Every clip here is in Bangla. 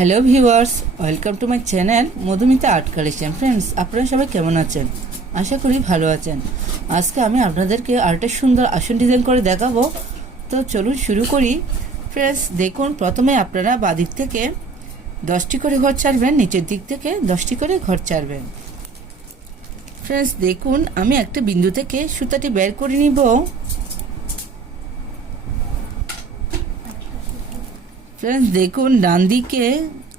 Hello viewers welcome to my channel Madhumita art collection friends আপনারা সবাই কেমন আছেন? আশা করি ভালো আছেন। আজকে আমি আপনাদেরকে আর্টের সুন্দর আসন ডিজাইন করে দেখাবো। তো চলুন শুরু করি। ফ্রেন্ডস দেখুন, প্রথমে আপনারা বাদিক থেকে দশটি করে ঘর ছাড়বেন, নিচের দিক থেকে দশটি করে ঘর ছাড়বেন। ফ্রেন্ডস দেখুন, আমি একটা বিন্দু থেকে সুতাটি বের করে নিব। ফ্রেন্ডস দেখুন, ডান দিকে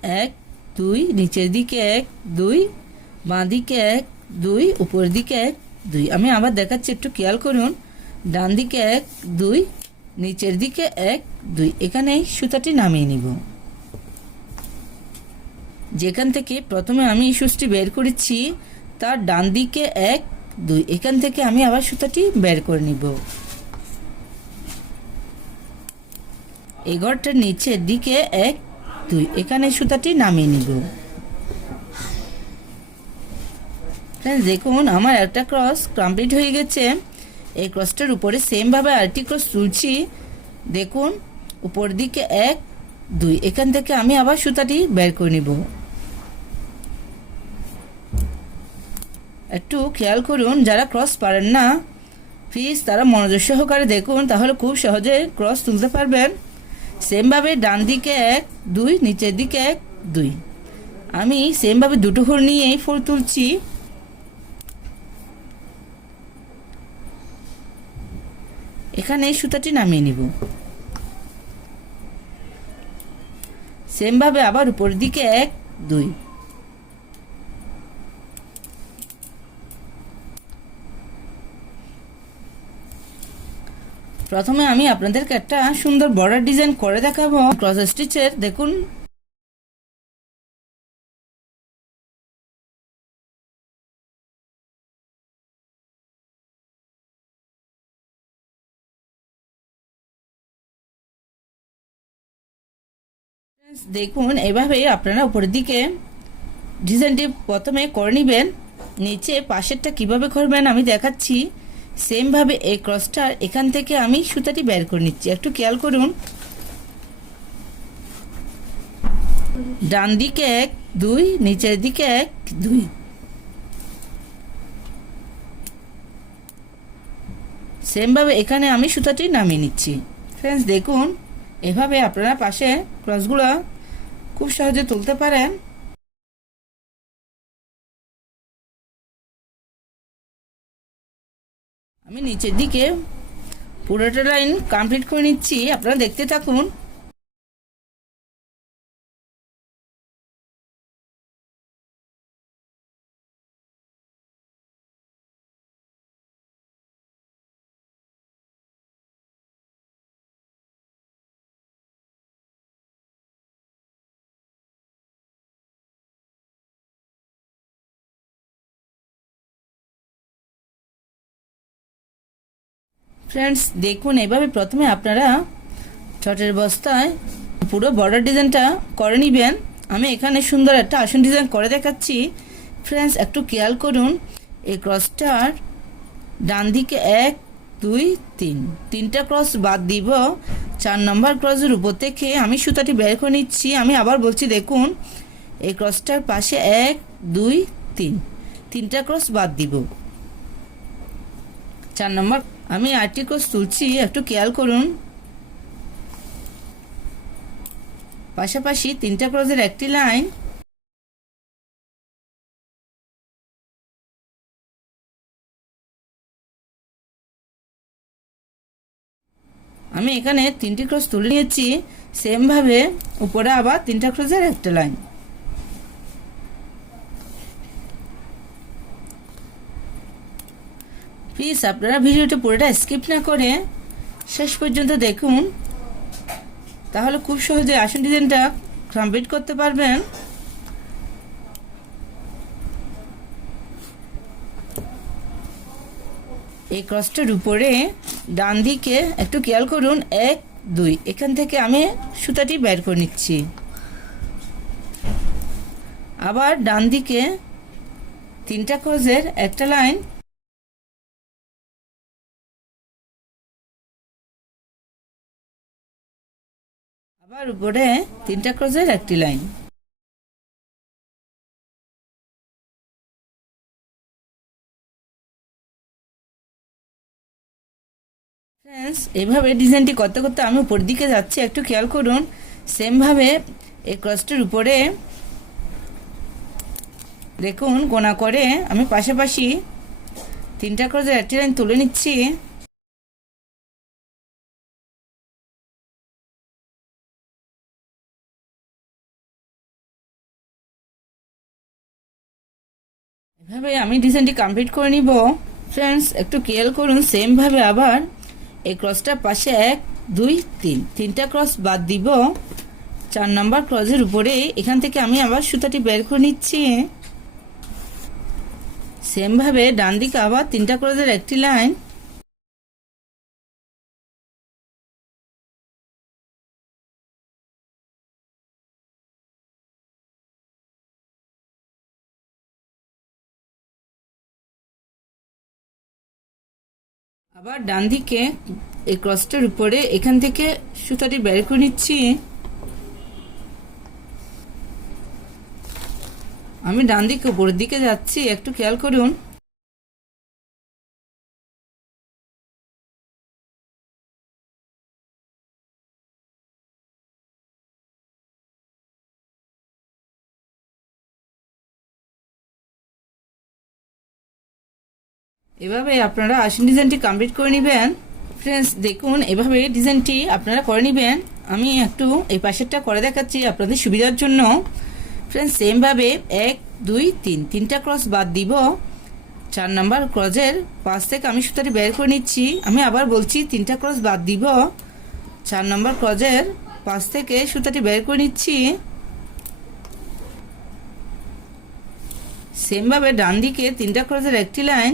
এক, দুই, নিচের দিকে এক, দুই, বাঁ দিকে এক, দুই, উপর দিকে এক, দুই। আমি আবার দেখাচ্ছি, একটু খেয়াল করুন। ডান দিকে এক, দুই, নিচের দিকে এক, দুই। এখানে সুতাটি নামিয়ে নিব। যেখান থেকে প্রথমে আমি সুচটি বের করেছি, তার ডান দিকে এক, দুই। এখান থেকে আমি আবার সুতাটি বের করে নিব। এই ঘরটার নিচের দিকে এক দুই। এখানে সুতাটি নামিয়ে নিব। Friends, দেখুন আমার একটা ক্রস কমপ্লিট হয়ে গেছে। এই ক্রসটার উপরে সেমভাবে আরেকটি ক্রস তুলছি। দেখুন উপর দিকে এক দুই। এখান থেকে আমি আবার সুতাটি বের করে নিব। একটু খেয়াল করুন যারা ক্রস পারেন না প্লিজ তারা মনোযোগ সহকারে দেখুন তাহলে খুব সহজে ক্রস তুলতে পারবেন। সেমভাবে ডান দিকে এক, দুই, নিচের দিকে এক, দুই। আমি সেমভাবে দুটো ফুল নিয়েই ফুল তুলছি। এখানে সুতাটি নামিয়ে নিব। সেমভাবে আবার উপর দিকে এক, দুই। প্রথমে আমি আপনাদেরকে একটা সুন্দর বর্ডার ডিজাইন করে দেখাবো। ক্রস স্টিচের দেখুন। দেখুন এভাবে আপনারা উপরের দিকে ডিজাইনটি প্রথমে করে নেবেন। নিচে পাশেরটা কীভাবে করবেন আমি দেখাচ্ছি। সেমভাবে এই ক্রসটার এখান থেকে আমি সুতাটি বের করে নিচ্ছি। একটু খেয়াল করুন। ডান দিকে এক, দুই, নিচের দিকে এক, দুই। সেমভাবে এখানে আমি সুতাটি নামিয়ে নিচ্ছি। ফ্রেন্ডস দেখুন, এভাবে আপনারা পাশে ক্রসগুলো খুব সহজে তুলতে পারেন। নিচের দিকে। পুরোটা লাইন কমপ্লিট করে নিচ্ছি। আপনারা দেখতে থাকুন। ফ্রেন্ডস দেখুন, এভাবে প্রথমে আপনারা ছটের বস্তায় পুরো বর্ডার ডিজাইনটা করে নেবেন। আমি এখানে সুন্দর একটা আসন ডিজাইন করে দেখাচ্ছি। ফ্রেন্ডস একটু খেয়াল করুন, এই ক্রসটার ডান দিকে এক, দুই, তিন। তিনটা ক্রস বাদ দিব। চার নম্বর ক্রসের উপর থেকে আমি সুতাটি বের করে নিচ্ছি। আমি আবার বলছি, দেখুন, এই ক্রসটার পাশে এক, দুই, তিন। তিনটা ক্রস বাদ দিব। চার নম্বর আমি আটটি তুলছি, একটু খেয়াল করুন। পাশাপাশি তিনটা ক্রসের একটি লাইন। আমি এখানে তিনটি ক্রস তুলে নিয়েছি, সেমভাবে উপরে আবার তিনটা ক্রসের একটা লাইন। প্লিজ আপনারা ভিডিওটা পুরোটা স্কিপ না করে শেষ পর্যন্ত দেখুন। তাহলে খুব সহজে আসন ডিজাইনটা কমপ্লিট করতে পারবেন। এই ক্রসটার উপরে ডান দিকে একটু খেয়াল করুন, এক, দুই। এখান থেকে আমি সুতাটি বের করে নিচ্ছি। আবার ডান দিকে তিনটা ক্রসের একটা লাইন আবার উপরে তিনটা ক্রোজের একটি লাইন। ফ্রেন্ডস এভাবে ডিজাইনটি করতে করতে আমি উপর দিকে যাচ্ছি, একটু খেয়াল করুন, সেমভাবে এই ক্রসটির উপরে দেখুন গোনা করে আমি পাশাপাশি তিনটা ক্রসের একটি লাইন তুলে নিচ্ছি। এভাবে আমি ডিজাইনটি কমপ্লিট করে নিব। ফ্রেন্ডস একটু খেয়াল করুন সেমভাবে আবার এই ক্রসটার পাশে এক, দুই, তিন। তিনটা ক্রস বাদ দিব। চার নম্বর ক্রসের উপরে এখান থেকে আমি আবার সুতাটি বের করে নিচ্ছি। সেমভাবে ডান দিকে আবার তিনটা ক্রসের একটি লাইন আবার ডান দিকে, এই ক্রসটার উপরে, এখান থেকে সুতাটি বের করে নিচ্ছি। আমি ডান দিকে, উপরের দিকে যাচ্ছি। একটু খেয়াল করুন এভাবে আপনারা আসন ডিজাইনটি কমপ্লিট করে নেবেন। ফ্রেন্ডস দেখুন, এভাবে ডিজাইনটি আপনারা করে নেবেন। আমি একটু এই পাশেরটা করে দেখাচ্ছি আপনাদের সুবিধার জন্য। ফ্রেন্ডস সেমভাবে এক, দুই, তিন, তিনটা ক্রস বাদ দিব। চার নাম্বার ক্রসের পাশ থেকে আমি সুতাটি বের করে নিচ্ছি। আমি আবার বলছি, তিনটা ক্রস বাদ দিব। চার নাম্বার ক্রসের পাশ থেকে সুতাটি বের করে নিচ্ছি। সেমভাবে ডান দিকে তিনটা ক্রসের একটি লাইন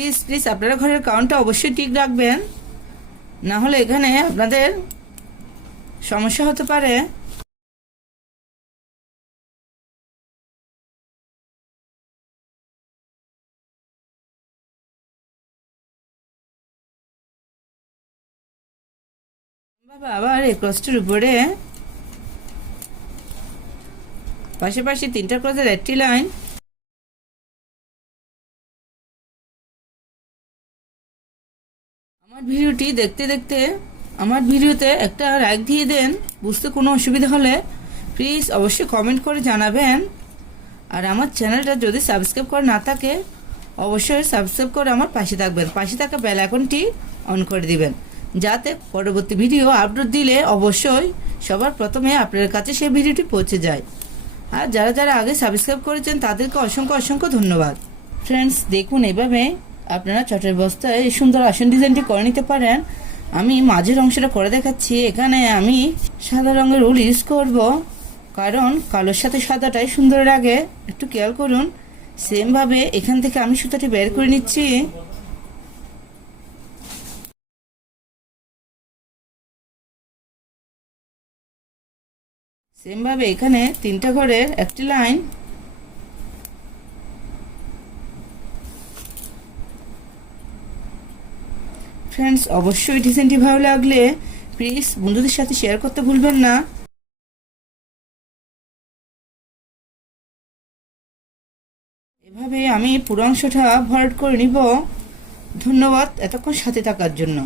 প্লিজ প্লিজ আপনারা ঘরের কাউন্টটা অবশ্যই ঠিক রাখবেন। না হলে এখানে আপনাদের সমস্যা হতে পারে। বাবা, আবার এই ক্রসটির উপরে পাশাপাশি তিনটা ক্রসের একটি লাইন আমার ভিডিওটি দেখতে দেখতে আমার ভিডিওতে একটা লাইক দিয়ে দেন। বুঝতে কোনো অসুবিধা হলে প্লিজ অবশ্যই কমেন্ট করে জানাবেন। আর আমার চ্যানেলটা যদি সাবস্ক্রাইব করে না থাকে, অবশ্যই সাবস্ক্রাইব করে আমার পাশে থাকবেন। পাশে থাকা বেল আইকনটি অন করে দিবেন। যাতে পরবর্তী ভিডিও আপলোড দিলে অবশ্যই সবার প্রথমে আপনার কাছে সেই ভিডিওটি পৌঁছে যায়। আর যারা যারা আগে সাবস্ক্রাইব করেছেন, তাদেরকে অসংখ্য অসংখ্য ধন্যবাদ। ফ্রেন্ডস দেখুন এভাবে আপনারা চটের বস্তায় সুন্দর আসন ডিজাইনটি করে নিতে পারেন। আমি মাঝের অংশটা করে দেখাচ্ছি। এখানে আমি সাদা রঙের উল ইউজ করব। কারণ কালোর সাথে সাদাটাই সুন্দর লাগে। একটু খেয়াল করুন। সেমভাবে এখান থেকে আমি সুতাটি বের করে নিচ্ছি। সেমভাবে এখানে তিনটা ঘরের একটি লাইন ফ্রেন্ডস অবশ্যই ডিজাইনটি ভালো লাগলে প্লিজ বন্ধুদের সাথে শেয়ার করতে ভুলবেন না। এভাবে আমি পুরো অংশটা ভরাট করে নিব। ধন্যবাদ এতক্ষণ সাথে থাকার জন্য।